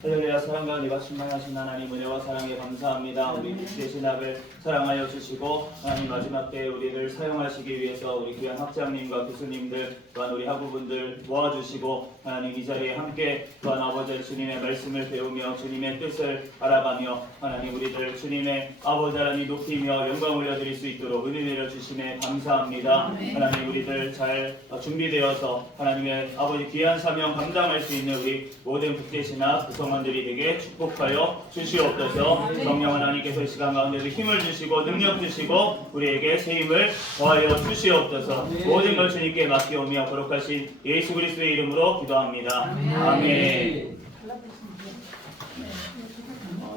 할렐루야. 사랑과 은혜가 충만하신 하나님, 은혜와 사랑에 감사합니다. 우리 되신 아들 사랑하여 주시고 하나님 마지막 때에 우리를 사용하시기 위해서 우리 귀한 학장님과 교수님들 또한 우리 학우분들 모아주시고 하나님 이 자리에 함께 또한 아버지 주님의 말씀을 배우며 주님의 뜻을 알아가며 하나님 우리들 주님의 아버지 하나님 높이며 영광 올려드릴 수 있도록 은혜 내려주심에 감사합니다. 하나님 우리들 잘 준비되어서 하나님의 아버지 귀한 사명 감당할 수 있는 우리 모든 국대신학 구성원들이 되게 축복하여 주시옵소서. 성령 하나님께서 이 시간 가운데도 힘을 주시고 능력 주시고 우리에게 새 힘을 더하여 주시옵소서. 모든 걸 주님께 맡기오며 거룩하신 예수 그리스도의 이름으로 기도합니다. 아멘.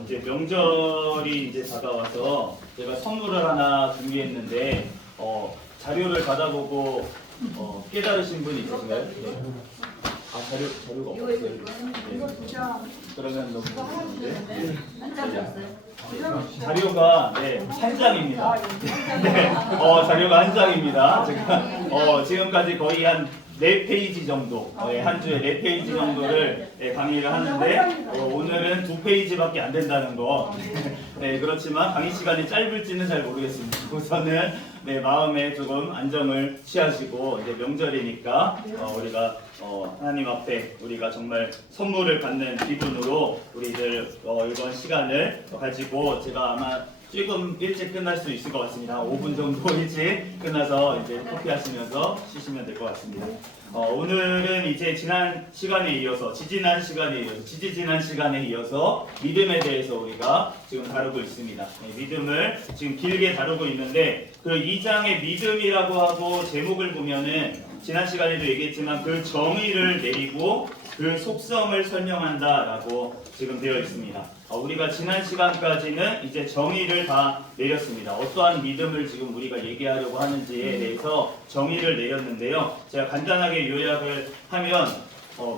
이제 명절이 이제 다가와서 제가 선물을 하나 준비했는데 자료를 받아보고 깨달으신 분 있으신가요? 네. 자료가 없어요. 네. 그러면 너무 좋은데. 자료가 한 장입니다. 네, 자료가 한 장입니다. 제가 지금까지 거의 한 4페이지 정도, 한 주에 4페이지 정도를 강의를 하는데 오늘은 2페이지밖에 안 된다는 거. 네, 그렇지만 강의 시간이 짧을지는 잘 모르겠습니다. 우선은 마음에 조금 안정을 취하시고 이제 명절이니까 우리가 하나님 앞에 우리가 정말 선물을 받는 기분으로 우리들 이번 시간을 가지고 제가 아마 조금 일찍 끝날 수 있을 것 같습니다. 5분 정도 일찍 끝나서 이제 커피 하시면서 쉬시면 될 것 같습니다. 오늘은 이제 지난 시간에 이어서 지지난 시간에 이어서 믿음에 대해서 우리가 지금 다루고 있습니다. 믿음을 지금 길게 다루고 있는데 그 2장의 믿음이라고 하고 제목을 보면은 지난 시간에도 얘기했지만 그 정의를 내리고 그 속성을 설명한다라고 지금 되어 있습니다. 우리가 지난 시간까지는 이제 정의를 다 내렸습니다. 어떠한 믿음을 지금 우리가 얘기하려고 하는지에 대해서 정의를 내렸는데요. 제가 간단하게 요약을 하면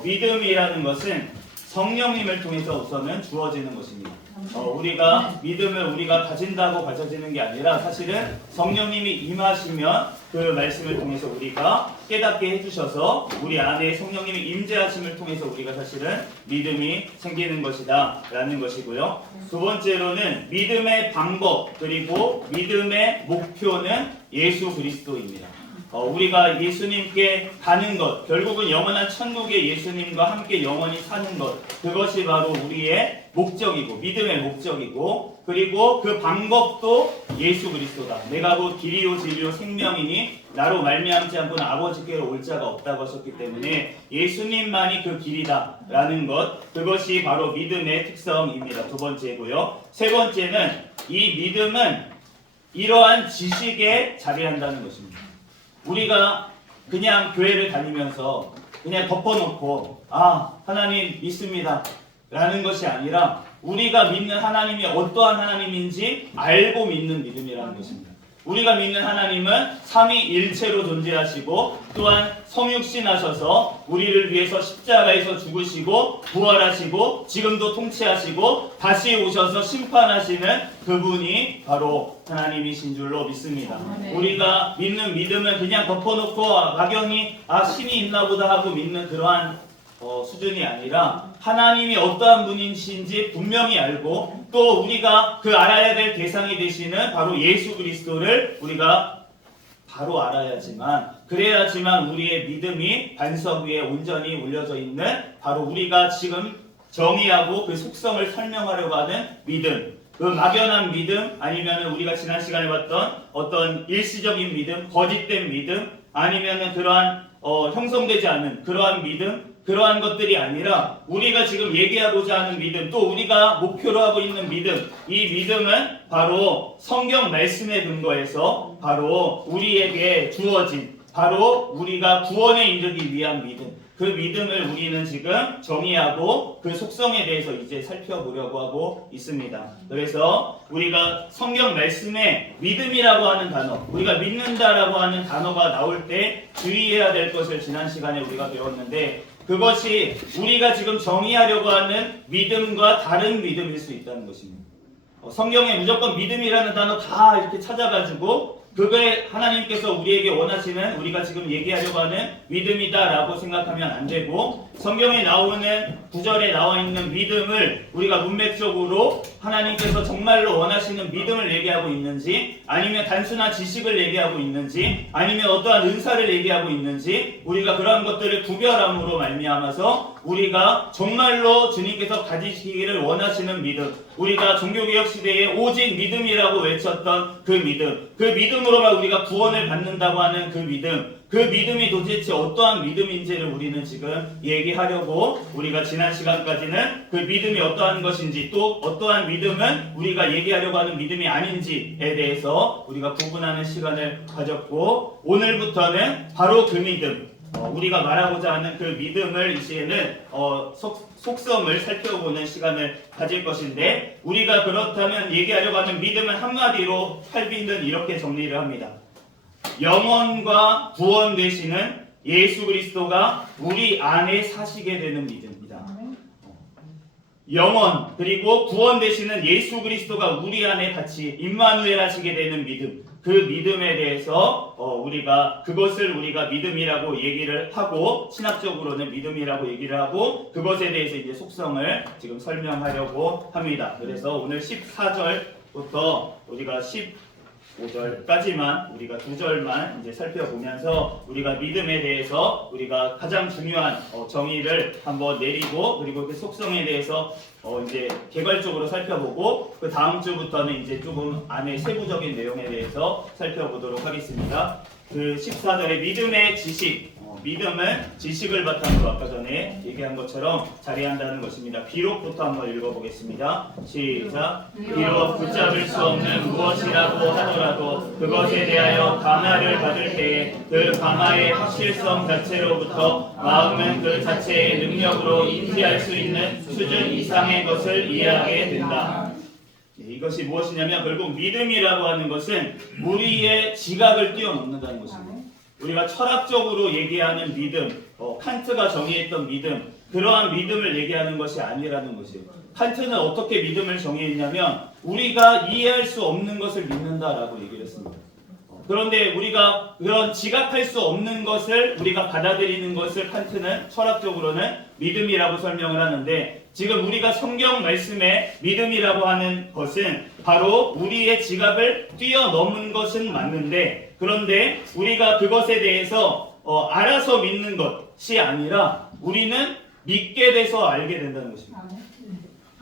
믿음이라는 것은 성령님을 통해서 우선은 주어지는 것입니다. 우리가 믿음을 우리가 가진다고 가져지는 게 아니라 사실은 성령님이 임하시면 그 말씀을 통해서 우리가 깨닫게 해주셔서 우리 안에 성령님이 임재하심을 통해서 우리가 사실은 믿음이 생기는 것이다 라는 것이고요. 두 번째로는 믿음의 방법 그리고 믿음의 목표는 예수 그리스도입니다. 우리가 예수님께 가는 것, 결국은 영원한 천국에 예수님과 함께 영원히 사는 것, 그것이 바로 우리의 목적이고 믿음의 목적이고 그리고 그 방법도 예수 그리스도다. 내가 곧 길이요 진리요 생명이니 나로 말미암지 않고는 아버지께로 올 자가 없다고 하셨기 때문에 예수님만이 그 길이다 라는 것, 그것이 바로 믿음의 특성입니다. 두 번째고요. 세 번째는 이 믿음은 이러한 지식에 자리한다는 것입니다. 우리가 그냥 교회를 다니면서 그냥 덮어놓고 하나님 믿습니다 라는 것이 아니라 우리가 믿는 하나님이 어떠한 하나님인지 알고 믿는 믿음이라는 것입니다. 우리가 믿는 하나님은 삼위일체로 존재하시고 또한 성육신하셔서 우리를 위해서 십자가에서 죽으시고 부활하시고 지금도 통치하시고 다시 오셔서 심판하시는 그분이 바로 하나님이신 줄로 믿습니다. 우리가 믿는 믿음은 그냥 덮어놓고 막연히 신이 있나 보다 하고 믿는 그러한 수준이 아니라 하나님이 어떠한 분이신지 분명히 알고 또 우리가 그 알아야 될 대상이 되시는 바로 예수 그리스도를 우리가 바로 알아야지만 그래야지만 우리의 믿음이 반석 위에 온전히 올려져 있는 바로 우리가 지금 정의하고 그 속성을 설명하려고 하는 믿음, 그 막연한 믿음 아니면 우리가 지난 시간에 봤던 어떤 일시적인 믿음, 거짓된 믿음 아니면 그러한 형성되지 않는 그러한 믿음, 그러한 것들이 아니라 우리가 지금 얘기하고자 하는 믿음, 또 우리가 목표로 하고 있는 믿음, 이 믿음은 바로 성경 말씀에 근거해서 바로 우리에게 주어진 바로 우리가 구원에 이르기 위한 믿음, 그 믿음을 우리는 지금 정의하고 그 속성에 대해서 이제 살펴보려고 하고 있습니다. 그래서 우리가 성경 말씀에 믿음이라고 하는 단어, 우리가 믿는다라고 하는 단어가 나올 때 주의해야 될 것을 지난 시간에 우리가 배웠는데 그것이 우리가 지금 정의하려고 하는 믿음과 다른 믿음일 수 있다는 것입니다. 성경에 무조건 믿음이라는 단어 다 이렇게 찾아가지고 그게 하나님께서 우리에게 원하시는 우리가 지금 얘기하려고 하는 믿음이다라고 생각하면 안 되고 성경에 나오는 구절에 나와 있는 믿음을 우리가 문맥적으로 하나님께서 정말로 원하시는 믿음을 얘기하고 있는지 아니면 단순한 지식을 얘기하고 있는지 아니면 어떠한 은사를 얘기하고 있는지 우리가 그러한 것들을 구별함으로 말미암아서 우리가 정말로 주님께서 가지시기를 원하시는 믿음 우리가 종교개혁 시대에 오직 믿음이라고 외쳤던 그 믿음으로만 우리가 구원을 받는다고 하는 그 믿음이 도대체 어떠한 믿음인지를 우리는 지금 얘기하려고 우리가 지난 시간까지는 그 믿음이 어떠한 것인지 또 어떠한 믿음은 우리가 얘기하려고 하는 믿음이 아닌지에 대해서 우리가 구분하는 시간을 가졌고 오늘부터는 바로 그 믿음 우리가 말하고자 하는 그 믿음을 이 시에는 속성을 살펴보는 시간을 가질 것인데 우리가 그렇다면 얘기하려고 하는 믿음은 한마디로 칼빈은 이렇게 정리를 합니다. 영원과 구원 되시는 예수 그리스도가 우리 안에 사시게 되는 믿음입니다. 영원 그리고 구원 되시는 예수 그리스도가 우리 안에 같이 임마누엘 하시게 되는 믿음 그 믿음에 대해서 그것을 우리가 믿음이라고 얘기를 하고 신학적으로는 믿음이라고 얘기를 하고 그것에 대해서 이제 속성을 지금 설명하려고 합니다. 그래서 오늘 14절부터 우리가 15절까지만 우리가 2절만 이제 살펴보면서 우리가 믿음에 대해서 우리가 가장 중요한 정의를 한번 내리고 그리고 그 속성에 대해서 이제 개괄적으로 살펴보고 그 다음 주부터는 이제 조금 안에 세부적인 내용에 대해서 살펴보도록 하겠습니다. 그 14절의 믿음의 지식 믿음은 지식을 바탕으로 아까 전에 얘기한 것처럼 자리한다는 것입니다. 비록부터 한번 읽어보겠습니다. 시작. 비록 붙잡을 수 없는 무엇이라고 하더라도 그것에 대하여 감화를 받을 때에 그 감화의 확실성 자체로부터 마음은 그 자체의 능력으로 인지할 수 있는 수준 이상의 것을 이해하게 된다. 이것이 무엇이냐면 결국 믿음이라고 하는 것은 우리의 지각을 뛰어넘는다는 것입니다. 우리가 철학적으로 얘기하는 믿음, 칸트가 정의했던 믿음, 그러한 믿음을 얘기하는 것이 아니라는 것이에요. 칸트는 어떻게 믿음을 정의했냐면 우리가 이해할 수 없는 것을 믿는다라고 얘기를 했습니다. 그런데 우리가 그런 지각할 수 없는 것을 우리가 받아들이는 것을 칸트는 철학적으로는 믿음이라고 설명을 하는데 지금 우리가 성경 말씀에 믿음이라고 하는 것은 바로 우리의 지각을 뛰어넘은 것은 맞는데 그런데 우리가 그것에 대해서 알아서 믿는 것이 아니라 우리는 믿게 돼서 알게 된다는 것입니다.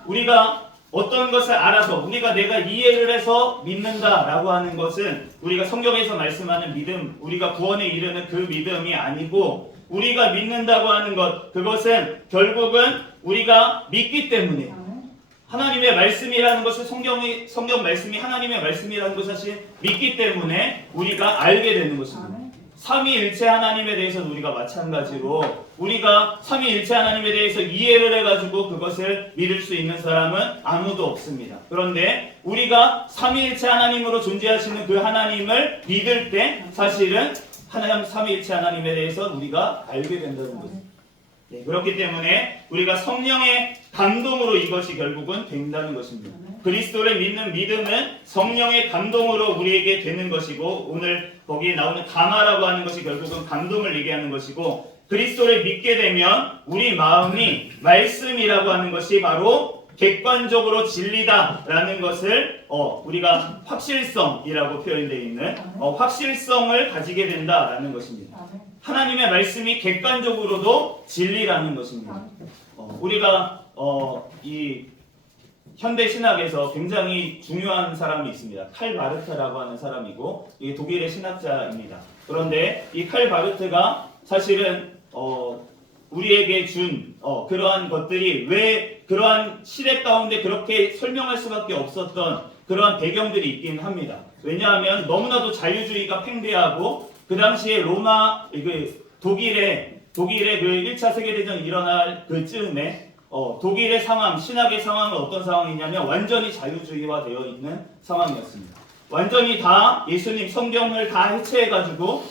우리가 어떤 것을 알아서 우리가 내가 이해를 해서 믿는다라고 하는 것은 우리가 성경에서 말씀하는 믿음, 우리가 구원에 이르는 그 믿음이 아니고 우리가 믿는다고 하는 것, 그것은 결국은 우리가 믿기 때문에 하나님의 말씀이라는 것을 성경 말씀이 하나님의 말씀이라는 것을 사실 믿기 때문에 우리가 알게 되는 것입니다. 삼위일체 하나님에 대해서는 우리가 마찬가지로 우리가 삼위일체 하나님에 대해서 이해를 해가지고 그것을 믿을 수 있는 사람은 아무도 없습니다. 그런데 우리가 삼위일체 하나님으로 존재하시는 그 하나님을 믿을 때 사실은 하나님 삼위일체 하나님에 대해서 우리가 알게 된다는 것입니다. 그렇기 때문에 우리가 성령의 감동으로 이것이 결국은 된다는 것입니다. 그리스도를 믿는 믿음은 성령의 감동으로 우리에게 되는 것이고 오늘 거기에 나오는 감화라고 하는 것이 결국은 감동을 얘기하는 것이고 그리스도를 믿게 되면 우리 마음이 말씀이라고 하는 것이 바로 객관적으로 진리다라는 것을 우리가 확실성이라고 표현되어 있는 확실성을 가지게 된다라는 것입니다. 하나님의 말씀이 객관적으로도 진리라는 것입니다. 우리가 이 현대 신학에서 굉장히 중요한 사람이 있습니다. 칼 바르트라고 하는 사람이고 이게 독일의 신학자입니다. 그런데 이 칼 바르트가 사실은 우리에게 준 그러한 것들이 왜 그러한 시대 가운데 그렇게 설명할 수밖에 없었던 그러한 배경들이 있긴 합니다. 왜냐하면 너무나도 자유주의가 팽배하고 그 당시에 독일의 그 1차 세계대전이 일어날 그쯤에 독일의 상황, 신학의 상황은 어떤 상황이냐면 완전히 자유주의화되어 있는 상황이었습니다. 완전히 다 예수님 성경을 다 해체해가지고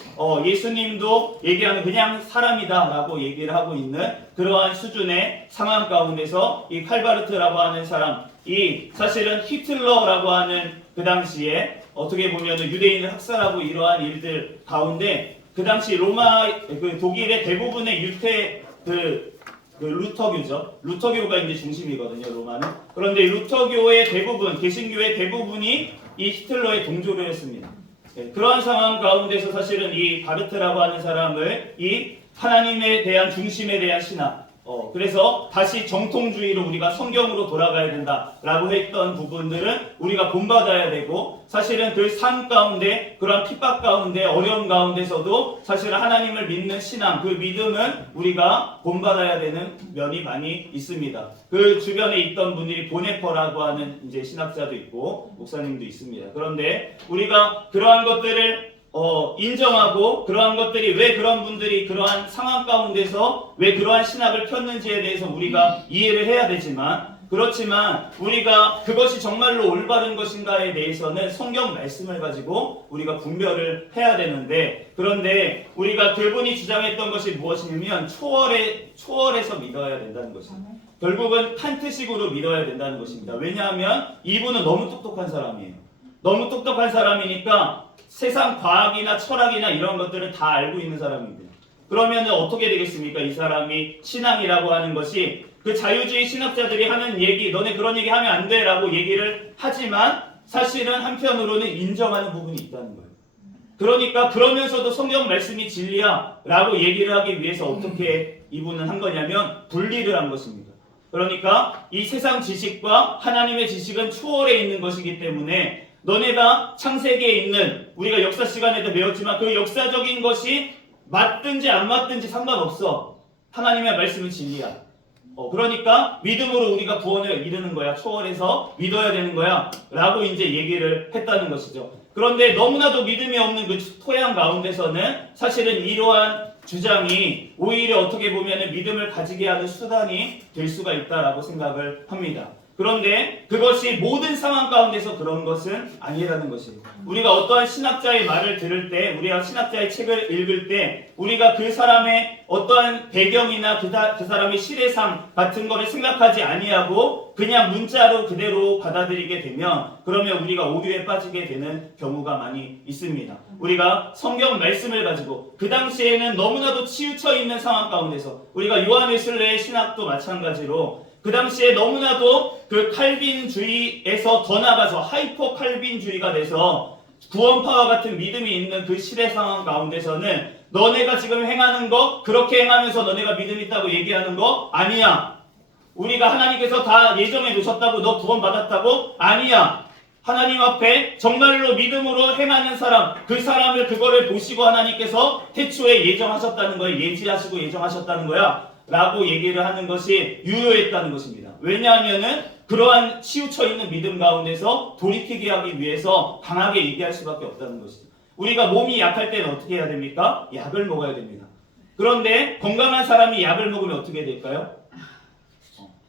예수님도 얘기하는 그냥 사람이다라고 얘기를 하고 있는 그러한 수준의 상황 가운데서 이 칼바르트라고 하는 사람, 이 사실은 히틀러라고 하는 그 당시에 어떻게 보면 유대인을 학살하고 이러한 일들 가운데 그 당시 로마 그 독일의 대부분의 유태 그 루터교죠. 루터교가 이제 중심이거든요, 로마는. 그런데 루터교의 대부분, 개신교의 대부분이 이 히틀러의 동조를 했습니다. 네, 그러한 상황 가운데서 사실은 이 바르트라고 하는 사람을 이 하나님에 대한 중심에 대한 신학, 그래서 다시 정통주의로 우리가 성경으로 돌아가야 된다라고 했던 부분들은 우리가 본받아야 되고, 사실은 그 삶 가운데 그러한 핍박 가운데 어려움 가운데서도 사실은 하나님을 믿는 신앙, 그 믿음은 우리가 본받아야 되는 면이 많이 있습니다. 그 주변에 있던 분들이 보네퍼라고 하는 이제 신학자도 있고 목사님도 있습니다. 그런데 우리가 그러한 것들을 인정하고 그러한 것들이 왜 그런 분들이 그러한 상황 가운데서 왜 그러한 신학을 폈는지에 대해서 우리가 이해를 해야 되지만, 그렇지만 우리가 그것이 정말로 올바른 것인가에 대해서는 성경 말씀을 가지고 우리가 분별을 해야 되는데, 그런데 우리가 그분이 주장했던 것이 무엇이냐면 초월해서 믿어야 된다는 것입니다. 결국은 칸트식으로 믿어야 된다는 것입니다. 왜냐하면 이분은 너무 똑똑한 사람이에요. 너무 똑똑한 사람이니까 세상 과학이나 철학이나 이런 것들을 다 알고 있는 사람입니다. 그러면 어떻게 되겠습니까? 이 사람이 신앙이라고 하는 것이 그 자유주의 신학자들이 하는 얘기, 너네 그런 얘기 하면 안 돼 라고 얘기를 하지만 사실은 한편으로는 인정하는 부분이 있다는 거예요. 그러니까 그러면서도 성경 말씀이 진리야 라고 얘기를 하기 위해서 어떻게 이분은 한 거냐면 분리를 한 것입니다. 그러니까 이 세상 지식과 하나님의 지식은 초월해 있는 것이기 때문에 너네가 창세기에 있는, 우리가 역사 시간에도 배웠지만 그 역사적인 것이 맞든지 안 맞든지 상관없어. 하나님의 말씀은 진리야. 그러니까 믿음으로 우리가 구원을 이루는 거야. 초월해서 믿어야 되는 거야 라고 이제 얘기를 했다는 것이죠. 그런데 너무나도 믿음이 없는 그 토양 가운데서는 사실은 이러한 주장이 오히려 어떻게 보면 믿음을 가지게 하는 수단이 될 수가 있다라고 생각을 합니다. 그런데 그것이 모든 상황 가운데서 그런 것은 아니라는 것이에요. 우리가 어떠한 신학자의 말을 들을 때, 우리가 신학자의 책을 읽을 때 우리가 그 사람의 어떠한 배경이나 그 사람의 시대상 같은 거를 생각하지 아니하고 그냥 문자로 그대로 받아들이게 되면 그러면 우리가 오류에 빠지게 되는 경우가 많이 있습니다. 우리가 성경 말씀을 가지고 그 당시에는 너무나도 치우쳐 있는 상황 가운데서, 우리가 요한 웨슬레의 신학도 마찬가지로 그 당시에 너무나도 그 칼빈주의에서 더 나가서 하이퍼 칼빈주의가 돼서 구원파와 같은 믿음이 있는 그 시대 상황 가운데서는 너네가 지금 행하는 거, 그렇게 행하면서 너네가 믿음 있다고 얘기하는 거 아니야. 우리가 하나님께서 다 예정해 놓으셨다고, 너 구원 받았다고? 아니야. 하나님 앞에 정말로 믿음으로 행하는 사람, 그 사람을 그거를 보시고 하나님께서 태초에 예정하셨다는 거야. 예지하시고 예정하셨다는 거야 라고 얘기를 하는 것이 유효했다는 것입니다. 왜냐하면은 그러한 치우쳐 있는 믿음 가운데서 돌이키게 하기 위해서 강하게 얘기할 수밖에 없다는 것이죠. 우리가 몸이 약할 때는 어떻게 해야 됩니까? 약을 먹어야 됩니다. 그런데 건강한 사람이 약을 먹으면 어떻게 될까요?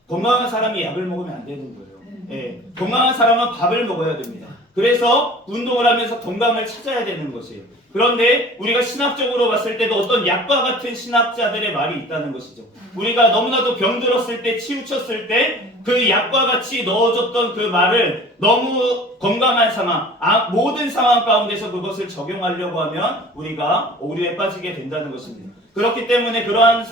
건강한 사람이 약을 먹으면 안 되는 거예요. 네. 건강한 사람은 밥을 먹어야 됩니다. 그래서 운동을 하면서 건강을 찾아야 되는 것이에요. 그런데 우리가 신학적으로 봤을 때도 어떤 약과 같은 신학자들의 말이 있다는 것이죠. 우리가 너무나도 병들었을 때, 치우쳤을 때 그 약과 같이 넣어줬던 그 말을 너무 건강한 상황, 모든 상황 가운데서 그것을 적용하려고 하면 우리가 오류에 빠지게 된다는 것입니다. 그렇기 때문에 그러한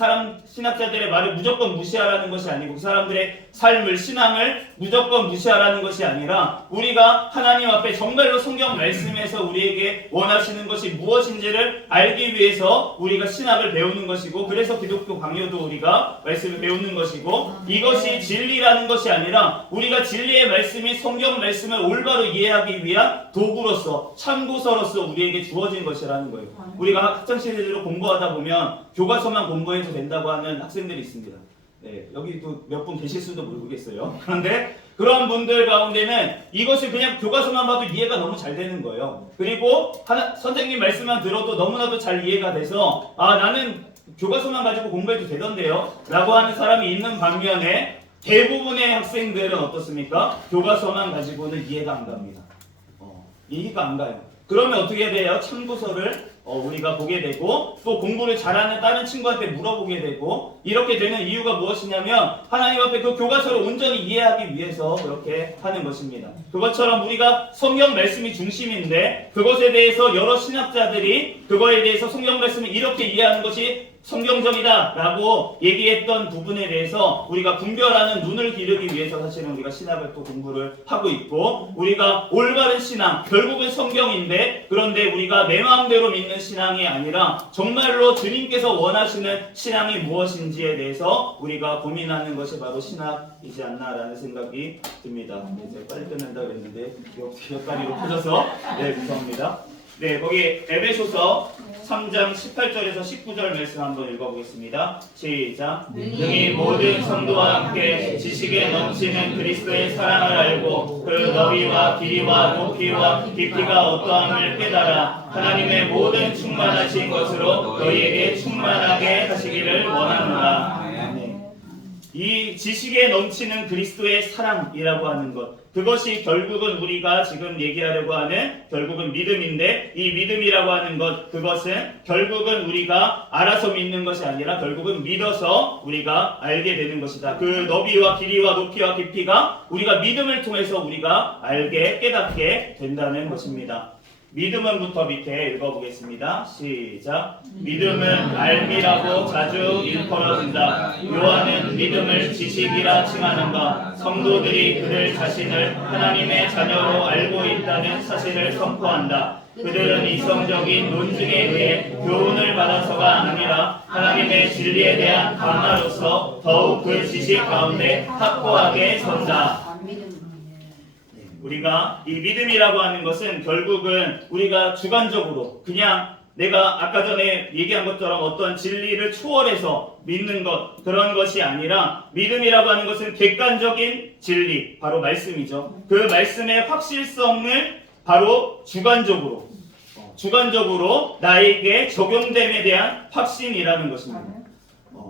신학자들의 말을 무조건 무시하라는 것이 아니고 그 사람들의 삶을, 신앙을 무조건 무시하라는 것이 아니라 우리가 하나님 앞에 정말로 성경 말씀에서 우리에게 원하시는 것이 무엇인지를 알기 위해서 우리가 신학을 배우는 것이고, 그래서 기독교 강요도 우리가 말씀을 배우는 것이고, 이것이 진리라는 것이 아니라 우리가 진리의 말씀이 성경 말씀을 올바로 이해하기 위한 도구로서, 참고서로서 우리에게 주어진 것이라는 거예요. 우리가 학창시절로 공부하다 보면 교과서만 공부해도 된다고 하는 학생들이 있습니다. 네, 여기도 몇 분 계실 수도 모르겠어요. 그런데 그런 분들 가운데는 이것이 그냥 교과서만 봐도 이해가 너무 잘 되는 거예요. 그리고 선생님 말씀만 들어도 너무나도 잘 이해가 돼서 나는 교과서만 가지고 공부해도 되던데요 라고 하는 사람이 있는 반면에 대부분의 학생들은 어떻습니까? 교과서만 가지고는 이해가 안 갑니다. 이해가 안 가요. 그러면 어떻게 해야 돼요? 참고서를 우리가 보게 되고 또 공부를 잘하는 다른 친구한테 물어보게 되고 이렇게 되는 이유가 무엇이냐면 하나님 앞에 그 교과서를 온전히 이해하기 위해서 그렇게 하는 것입니다. 그것처럼 우리가 성경 말씀이 중심인데 그것에 대해서 여러 신학자들이 그거에 대해서 성경 말씀을 이렇게 이해하는 것이 성경적이다 라고 얘기했던 부분에 대해서 우리가 분별하는 눈을 기르기 위해서 사실은 우리가 신학을 또 공부를 하고 있고 우리가 올바른 신앙 결국은 성경인데 그런데 우리가 내 마음대로 믿는 신앙이 아니라 정말로 주님께서 원하시는 신앙이 무엇인지에 대해서 우리가 고민하는 것이 바로 신학이지 않나라는 생각이 듭니다. 이제 빨리 끝낸다 그랬는데 옆다리로 퍼져서 죄송합니다. 네, 거기 에베소서 3장 18절에서 19절 말씀 한번 읽어보겠습니다. 시작. 능히 모든 성도와 함께 지식에 넘치는 그리스도의 사랑을 알고 그 너비와 길이와 높이와 깊이가 어떠함을 깨달아 하나님의 모든 충만하신 것으로 너희에게 충만하게 하시기를 원하노라. 이 지식에 넘치는 그리스도의 사랑이라고 하는 것 그것이 결국은 우리가 지금 얘기하려고 하는 결국은 믿음인데 이 믿음이라고 하는 것 그것은 결국은 우리가 알아서 믿는 것이 아니라 결국은 믿어서 우리가 알게 되는 것이다. 그 너비와 길이와 높이와 깊이가 우리가 믿음을 통해서 우리가 알게 깨닫게 된다는 것입니다. 믿음은부터 밑에 읽어보겠습니다. 시작. 믿음은 알미라고 자주 일컬어진다. 요한은 믿음을 지식이라 칭하는가. 성도들이 그들 자신을 하나님의 자녀로 알고 있다는 사실을 선포한다. 그들은 이성적인 논증에 의해 교훈을 받아서가 아니라 하나님의 진리에 대한 감화로서 더욱 그 지식 가운데 확고하게 선다. 우리가 이 믿음이라고 하는 것은 결국은 우리가 주관적으로 그냥 내가 아까 전에 얘기한 것처럼 어떤 진리를 초월해서 믿는 것 그런 것이 아니라 믿음이라고 하는 것은 객관적인 진리 바로 말씀이죠. 그 말씀의 확실성을 바로 주관적으로 나에게 적용됨에 대한 확신이라는 것입니다.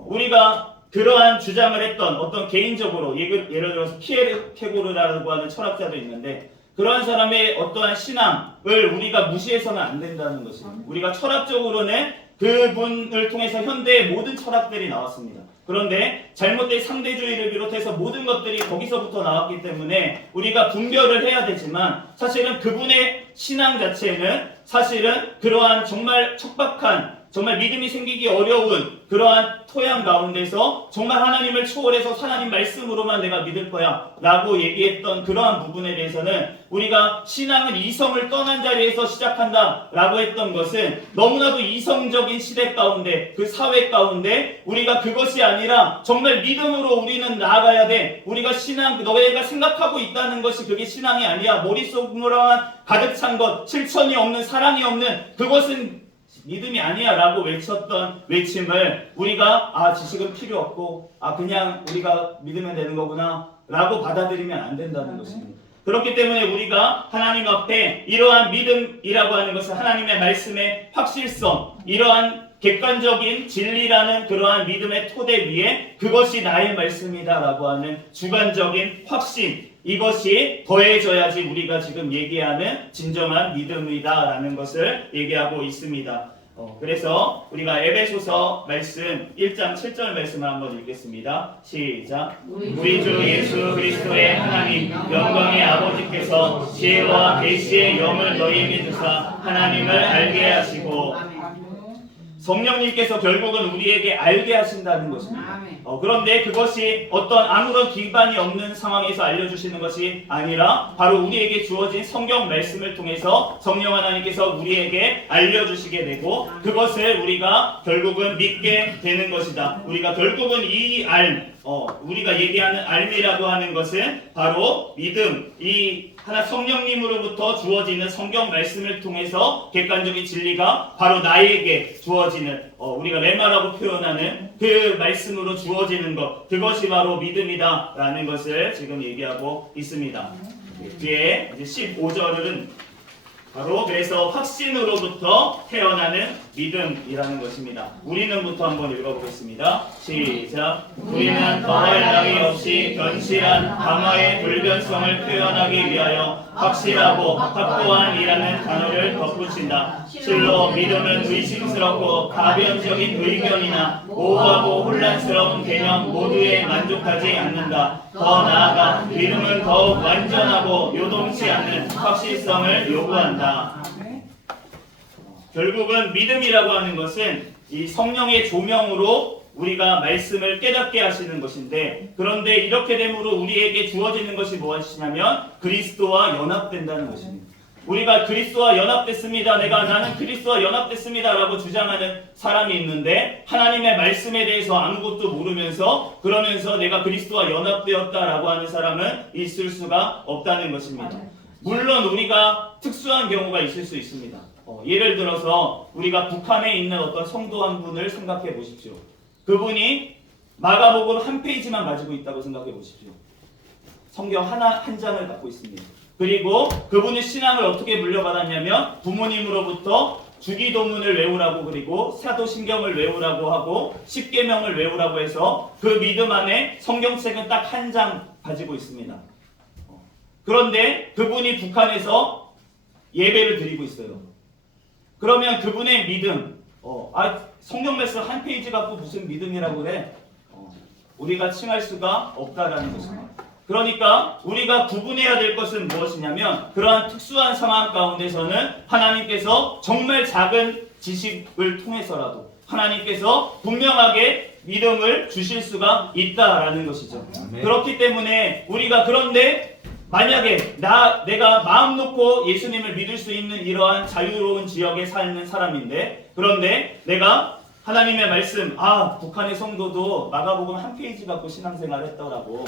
우리가 그러한 주장을 했던 어떤 개인적으로 예를 들어서 키에르케고르라고 하는 철학자도 있는데 그러한 사람의 어떠한 신앙을 우리가 무시해서는 안 된다는 것입니다. 우리가 철학적으로는 그분을 통해서 현대의 모든 철학들이 나왔습니다. 그런데 잘못된 상대주의를 비롯해서 모든 것들이 거기서부터 나왔기 때문에 우리가 분별을 해야 되지만 사실은 그분의 신앙 자체는 사실은 그러한 정말 척박한 정말 믿음이 생기기 어려운 그러한 토양 가운데서 정말 하나님을 초월해서 하나님 말씀으로만 내가 믿을 거야 라고 얘기했던 그러한 부분에 대해서는 우리가 신앙은 이성을 떠난 자리에서 시작한다 라고 했던 것은 너무나도 이성적인 시대 가운데 그 사회 가운데 우리가 그것이 아니라 정말 믿음으로 우리는 나아가야 돼. 우리가 신앙 너희가 생각하고 있다는 것이 그게 신앙이 아니야. 머릿속으로만 가득 찬 것 실천이 없는 사랑이 없는 그것은 믿음이 아니야 라고 외쳤던 외침을 우리가 지식은 필요 없고 그냥 우리가 믿으면 되는 거구나 라고 받아들이면 안 된다는 것입니다. 그렇기 때문에 우리가 하나님 앞에 이러한 믿음이라고 하는 것은 하나님의 말씀의 확실성 이러한 객관적인 진리라는 그러한 믿음의 토대 위에 그것이 나의 말씀이다 라고 하는 주관적인 확신 이것이 더해져야지 우리가 지금 얘기하는 진정한 믿음이다 라는 것을 얘기하고 있습니다. 그래서 우리가 에베소서 말씀 1장 7절 말씀을 한번 읽겠습니다. 시작. 우리 주 예수 그리스도의 하나님 영광의 아버지께서 지혜와 계시의 영을 너희에게 주사 하나님을 알게 하시고 성령님께서 결국은 우리에게 알게 하신다는 것입니다. 그런데 그것이 어떤 아무런 기반이 없는 상황에서 알려주시는 것이 아니라 바로 우리에게 주어진 성경 말씀을 통해서 성령 하나님께서 우리에게 알려주시게 되고 그것을 우리가 결국은 믿게 되는 것이다. 우리가 결국은 이 우리가 얘기하는 알미라고 하는 것은 바로 믿음, 이 하나 성령님으로부터 주어지는 성경 말씀을 통해서 객관적인 진리가 바로 나에게 주어지는 우리가 레마라고 표현하는 그 말씀으로 주어지는 것 그것이 바로 믿음이다 라는 것을 지금 얘기하고 있습니다. 뒤에 이제 15절은 바로 그래서 확신으로부터 태어나는 믿음이라는 것입니다. 우리는부터 한번 읽어보겠습니다. 시작. 우리는 더할 나위 없이 견실한 강화의 불변성을 표현하기 위하여 확실하고 확고한이라는 단어를 덧붙인다. 실로 믿음은 의심스럽고 가변적인 의견이나 오하고 혼란스러운 개념 모두에 만족하지 않는다. 더 나아가 믿음은 더욱 완전하고 요동치 않는 확실성을 요구한다. 결국은 믿음이라고 하는 것은 이 성령의 조명으로 우리가 말씀을 깨닫게 하시는 것인데, 그런데 이렇게 됨으로 우리에게 주어지는 것이 무엇이냐면 그리스도와 연합된다는 것입니다. 우리가 그리스도와 연합됐습니다. 나는 그리스도와 연합됐습니다 라고 주장하는 사람이 있는데, 하나님의 말씀에 대해서 아무것도 모르면서 그러면서 내가 그리스도와 연합되었다라고 하는 사람은 있을 수가 없다는 것입니다. 물론 우리가 특수한 경우가 있을 수 있습니다. 예를 들어서 우리가 북한에 있는 어떤 성도 한 분을 생각해 보십시오. 그분이 마가복음 한 페이지만 가지고 있다고 생각해 보십시오. 성경 한 장을 갖고 있습니다. 그리고 그분의 신앙을 어떻게 물려받았냐면 부모님으로부터 주기도문을 외우라고, 그리고 사도신경을 외우라고 하고 십계명을 외우라고 해서 그 믿음 안에 성경책은 딱 한 장 가지고 있습니다. 그런데 그분이 북한에서 예배를 드리고 있어요. 그러면 그분의 믿음, 성경 말씀 한 페이지 갖고 무슨 믿음이라고 그래? 우리가 칭할 수가 없다라는 것입니다. 그러니까 우리가 구분해야 될 것은 무엇이냐면, 그러한 특수한 상황 가운데서는 하나님께서 정말 작은 지식을 통해서라도 하나님께서 분명하게 믿음을 주실 수가 있다라는 것이죠. 그렇기 때문에 우리가, 그런데 만약에 내가 마음 놓고 예수님을 믿을 수 있는 이러한 자유로운 지역에 사는 사람인데, 그런데 내가 하나님의 말씀, 북한의 성도도 마가복음 한 페이지 갖고 신앙생활 했더라고.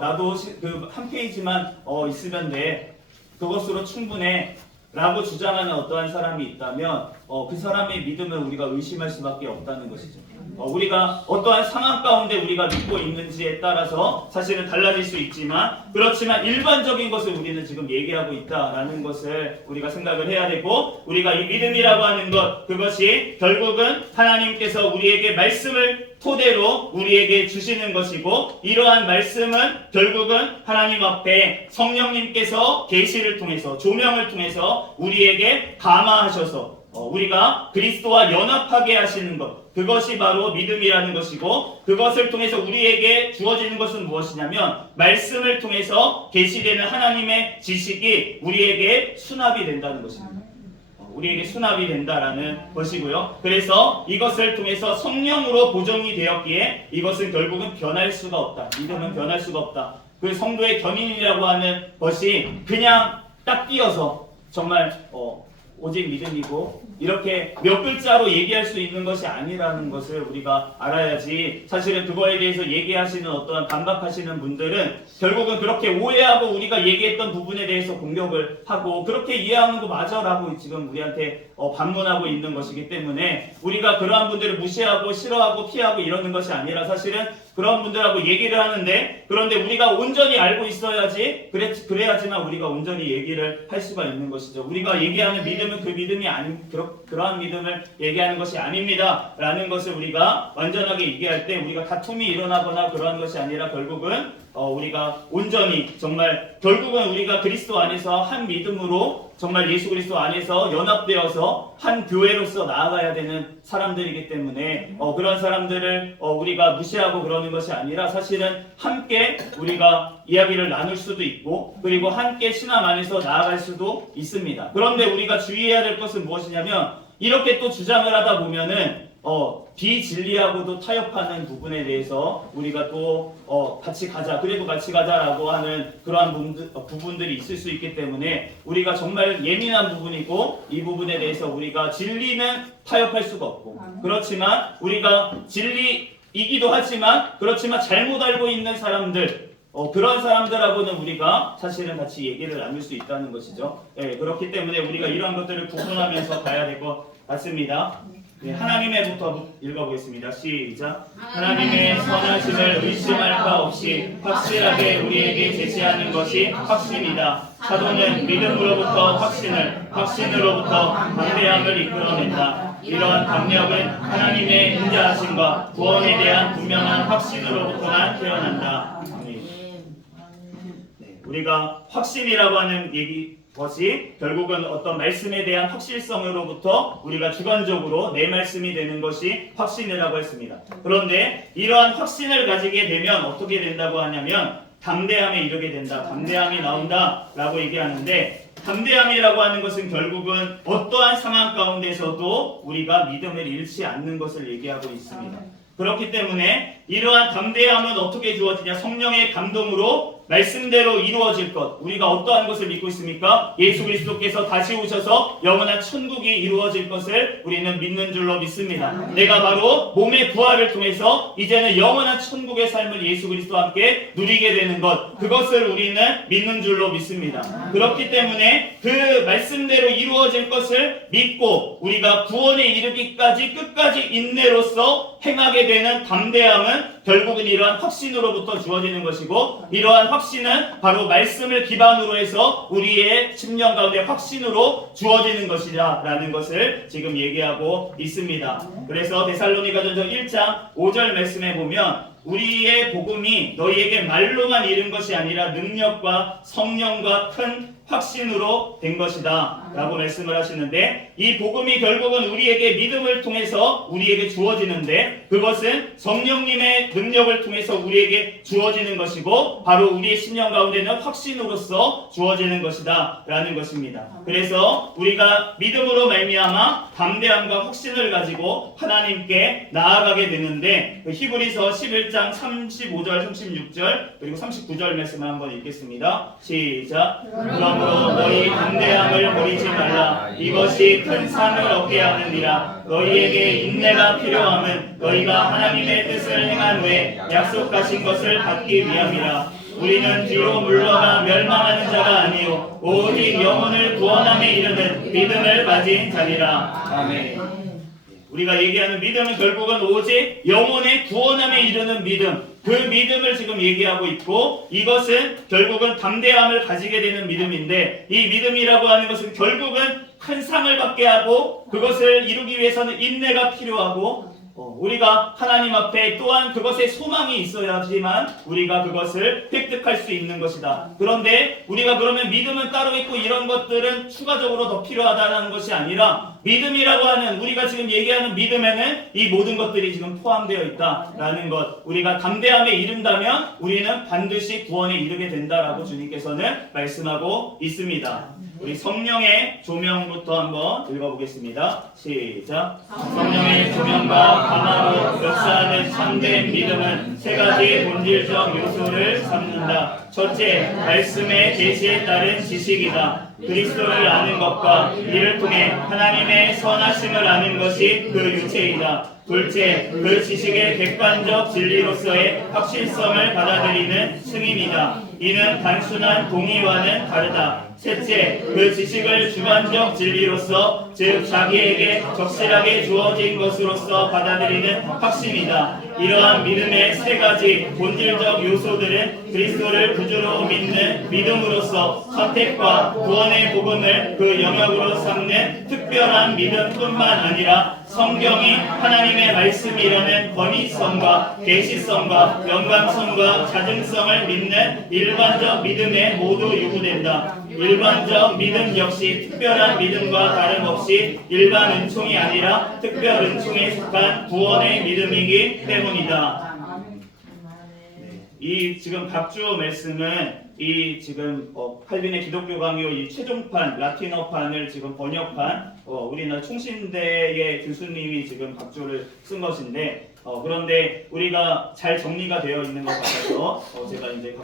나도 그 한 페이지만 있으면 돼. 그것으로 충분해. 라고 주장하는 어떠한 사람이 있다면 그 사람의 믿음을 우리가 의심할 수밖에 없다는 것이죠. 우리가 어떠한 상황 가운데 우리가 믿고 있는지에 따라서 사실은 달라질 수 있지만, 그렇지만 일반적인 것을 우리는 지금 얘기하고 있다라는 것을 우리가 생각을 해야 되고, 우리가 이 믿음이라고 하는 것, 그것이 결국은 하나님께서 우리에게 말씀을 토대로 우리에게 주시는 것이고, 이러한 말씀은 결국은 하나님 앞에 성령님께서 계시를 통해서, 조명을 통해서 우리에게 감화하셔서 우리가 그리스도와 연합하게 하시는 것, 그것이 바로 믿음이라는 것이고, 그것을 통해서 우리에게 주어지는 것은 무엇이냐면 말씀을 통해서 계시되는 하나님의 지식이 우리에게 수납이 된다는 것입니다. 우리에게 수납이 된다라는 것이고요. 그래서 이것을 통해서 성령으로 보정이 되었기에 이것은 결국은 변할 수가 없다. 믿음은 변할 수가 없다. 그 성도의 견인이라고 하는 것이 그냥 딱 띄어서 정말 오직 믿음이고 이렇게 몇 글자로 얘기할 수 있는 것이 아니라는 것을 우리가 알아야지, 사실은 그거에 대해서 얘기하시는 어떠한 반박하시는 분들은 결국은 그렇게 오해하고 우리가 얘기했던 부분에 대해서 공격을 하고 그렇게 이해하는 거 맞아라고 지금 우리한테 반문하고 있는 것이기 때문에, 우리가 그러한 분들을 무시하고 싫어하고 피하고 이러는 것이 아니라 사실은 그런 분들하고 얘기를 하는데, 그런데 우리가 온전히 알고 있어야지, 그래야지만 우리가 온전히 얘기를 할 수가 있는 것이죠. 우리가 얘기하는 믿음은 그 믿음이 그러한 믿음을 얘기하는 것이 아닙니다 라는 것을 우리가 완전하게 얘기할 때, 우리가 다툼이 일어나거나 그러한 것이 아니라 결국은 우리가 온전히 정말 결국은 우리가 그리스도 안에서 한 믿음으로 정말 예수 그리스도 안에서 연합되어서 한 교회로서 나아가야 되는 사람들이기 때문에 그런 사람들을 우리가 무시하고 그러는 것이 아니라, 사실은 함께 우리가 이야기를 나눌 수도 있고 그리고 함께 신앙 안에서 나아갈 수도 있습니다. 그런데 우리가 주의해야 될 것은 무엇이냐면, 이렇게 또 주장을 하다 보면은 비진리하고도 타협하는 부분에 대해서 우리가 또 같이 가자, 그래도 같이 가자라고 하는 그러한 부분들이 있을 수 있기 때문에 우리가 정말 예민한 부분이고, 이 부분에 대해서 우리가 진리는 타협할 수가 없고, 그렇지만 우리가 진리이기도 하지만 그렇지만 잘못 알고 있는 사람들, 그런 사람들하고는 우리가 사실은 같이 얘기를 나눌 수 있다는 것이죠. 그렇기 때문에 우리가 이러한 것들을 구분하면서 가야 될 것 같습니다. 하나님의부터 읽어보겠습니다. 시작. 하나님의 선하심을 의심할 바 없이 확실하게 우리에게 제시하는 것이 확신이다. 사도는 믿음으로부터 확신을, 확신으로부터 담대함을 이끌어낸다. 이러한 담력은 하나님의 인자하심과 구원에 대한 분명한 확신으로부터만 태어난다. 우리가 확신이라고 하는 것이 결국은 어떤 말씀에 대한 확실성으로부터 우리가 주관적으로 내 말씀이 되는 것이 확신이라고 했습니다. 그런데 이러한 확신을 가지게 되면 어떻게 된다고 하냐면 담대함에 이르게 된다. 담대함이 나온다 라고 얘기하는데, 담대함이라고 하는 것은 결국은 어떠한 상황 가운데서도 우리가 믿음을 잃지 않는 것을 얘기하고 있습니다. 그렇기 때문에 이러한 담대함은 어떻게 주어지냐? 성령의 감동으로 말씀대로 이루어질 것. 우리가 어떠한 것을 믿고 있습니까? 예수 그리스도께서 다시 오셔서 영원한 천국이 이루어질 것을 우리는 믿는 줄로 믿습니다. 내가 바로 몸의 부활을 통해서 이제는 영원한 천국의 삶을 예수 그리스도와 함께 누리게 되는 것, 그것을 우리는 믿는 줄로 믿습니다. 그렇기 때문에 그 말씀대로 이루어질 것을 믿고 우리가 구원에 이르기까지 끝까지 인내로서 행하게 되는 담대함은 결국은 이러한 확신으로부터 주어지는 것이고, 이러한 확신은 바로 말씀을 기반으로 해서 우리의 심령 가운데 확신으로 주어지는 것이다 라는 것을 지금 얘기하고 있습니다. 그래서 데살로니가전서 1장 5절 말씀에 보면 우리의 복음이 너희에게 말로만 이른 것이 아니라 능력과 성령과 큰 확신으로 된 것이다 라고 말씀을 하시는데, 이 복음이 결국은 우리에게 믿음을 통해서 우리에게 주어지는데, 그것은 성령님의 능력을 통해서 우리에게 주어지는 것이고 바로 우리의 심령 가운데는 확신으로서 주어지는 것이다 라는 것입니다. 그래서 우리가 믿음으로 말미암아 담대함과 확신을 가지고 하나님께 나아가게 되는데, 히브리서 11장 35절 36절 그리고 39절 말씀을 한번 읽겠습니다. 시작. 그러므로 너희 담대함을 버리지 말라. 이것이 큰 상을 얻게 하느니라. 너희에게 인내가 필요함은 너희가 하나님의 뜻을 행한 후에 약속하신 것을 받기 위함이라. 우리는 뒤로 물러나 멸망하는 자가 아니요 오직 영혼을 구원함에 이르는 믿음을 가진 자니라. 아멘. 우리가 얘기하는 믿음은 결국은 오직 영혼의 구원함에 이르는 믿음, 그 믿음을 지금 얘기하고 있고, 이것은 결국은 담대함을 가지게 되는 믿음인데, 이 믿음이라고 하는 것은 결국은 큰 상을 받게 하고 그것을 이루기 위해서는 인내가 필요하고, 우리가 하나님 앞에 또한 그것에 소망이 있어야지만 우리가 그것을 획득할 수 있는 것이다. 그런데 우리가 그러면 믿음은 따로 있고 이런 것들은 추가적으로 더 필요하다는 것이 아니라, 믿음이라고 하는 우리가 지금 얘기하는 믿음에는 이 모든 것들이 지금 포함되어 있다라는 것, 우리가 담대함에 이른다면 우리는 반드시 구원에 이르게 된다라고 주님께서는 말씀하고 있습니다. 우리 성령의 조명부터 한번 읽어보겠습니다. 시작. 성령의 조명과 강화로 역사하는 참된 믿음은 세 가지 본질적 요소를 삼는다. 첫째, 말씀의 계시에 따른 지식이다. 그리스도를 아는 것과 이를 통해 하나님의 선하심을 아는 것이 그 유체이다. 둘째, 그 지식의 객관적 진리로서의 확실성을 받아들이는 승인이다. 이는 단순한 동의와는 다르다. 셋째, 그 지식을 주관적 진리로서, 즉 자기에게 적실하게 주어진 것으로서 받아들이는 확신이다. 이러한 믿음의 세 가지 본질적 요소들은 그리스도를 구주로 믿는 믿음으로서 선택과 구원의 복음을 그 영역으로 삼는 특별한 믿음뿐만 아니라 성경이 하나님의 말씀이라는 권위성과 계시성과 영광성과 자증성을 믿는 일반적 믿음에 모두 요구된다. 일반적 믿음 역시 특별한 믿음과 다름없이 일반 은총이 아니라 특별 은총에 속한 구원의 믿음이기 때문이다. 이 지금 각주 말씀은 이 지금 칼빈의 기독교 강요 이 최종판 라틴어판을 지금 번역한 우리나라 충신대의 교수님이 지금 각주를 쓴 것인데, 그런데 우리가 잘 정리가 되어 있는 것 같아서 제가 이제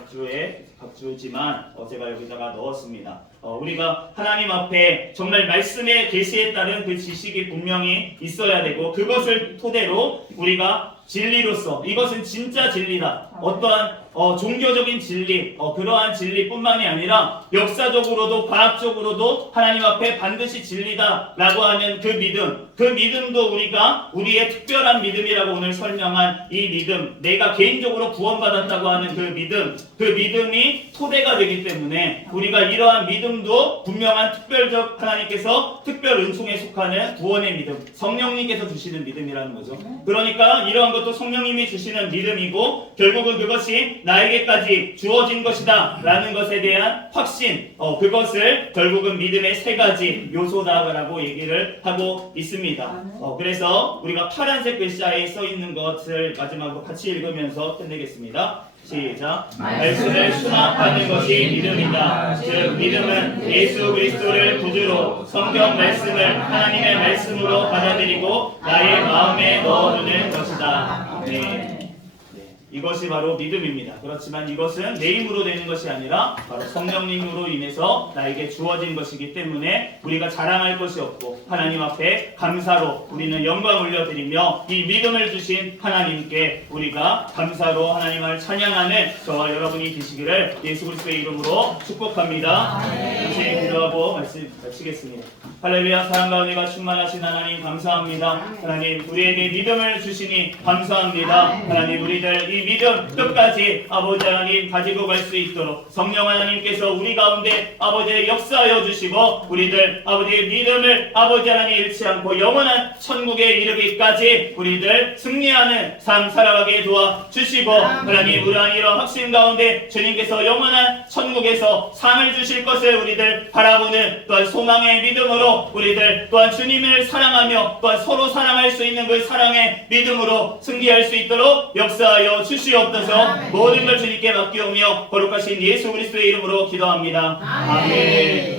각주지만 제가 여기다가 넣었습니다. 우리가 하나님 앞에 정말 말씀의 계시에 따른 그 지식이 분명히 있어야 되고, 그것을 토대로 우리가 진리로서 이것은 진짜 진리다. 어떠한 종교적인 진리, 그러한 진리뿐만이 아니라 역사적으로도 과학적으로도 하나님 앞에 반드시 진리다라고 하는 그 믿음도 우리가 우리의 특별한 믿음이라고 오늘 설명한 이 믿음, 내가 개인적으로 구원받았다고 하는 그 믿음이 토대가 되기 때문에 우리가 이러한 믿음도 분명한 특별적 하나님께서 특별 은총에 속하는 구원의 믿음, 성령님께서 주시는 믿음이라는 거죠. 그러니까 이러한 것도 성령님이 주시는 믿음이고 결국은 그것이 나에게까지 주어진 것이다 라는 것에 대한 확신, 그것을 결국은 믿음의 세 가지 요소다라고 얘기를 하고 있습니다. 그래서 우리가 파란색 글자에 써 있는 것을 마지막으로 같이 읽으면서 끝내겠습니다. 시작. 말씀을 수납하는 것이 믿음이다. 즉 믿음은 예수 그리스도를 구주로 성경 말씀을 하나님의 말씀으로 받아들이고 나의 마음에 넣어두는 것이다. 네. 이것이 바로 믿음입니다. 그렇지만 이것은 내 힘으로 되는 것이 아니라 바로 성령님으로 인해서 나에게 주어진 것이기 때문에 우리가 자랑할 것이 없고 하나님 앞에 감사로 우리는 영광 올려드리며 이 믿음을 주신 하나님께 우리가 감사로 하나님을 찬양하는 저와 여러분이 되시기를 예수 그리스도의 이름으로 축복합니다. 다시 기도하고 말씀 마치겠습니다. 할렐루야. 사랑 가운데가 충만하신 하나님 감사합니다. 하나님 우리에게 믿음을 주시니 감사합니다. 하나님 우리들 이 믿음 끝까지 아버지 하나님 가지고 갈 수 있도록 성령 하나님께서 우리 가운데 아버지 역사하여 주시고 우리들 아버지의 믿음을 아버지 하나님 잃지 않고 영원한 천국에 이르기까지 우리들 승리하는 삶 살아가게 도와주시고 하나님 우리한 이런 확신 가운데 주님께서 영원한 천국에서 상을 주실 것을 우리들 바라보는 또한 소망의 믿음으로 우리들 또한 주님을 사랑하며 또한 서로 사랑할 수 있는 그 사랑의 믿음으로 승리할 수 있도록 역사하여 주시옵소서. 모든 걸 주님께 맡기오며 거룩하신 예수 그리스도의 이름으로 기도합니다. 아멘.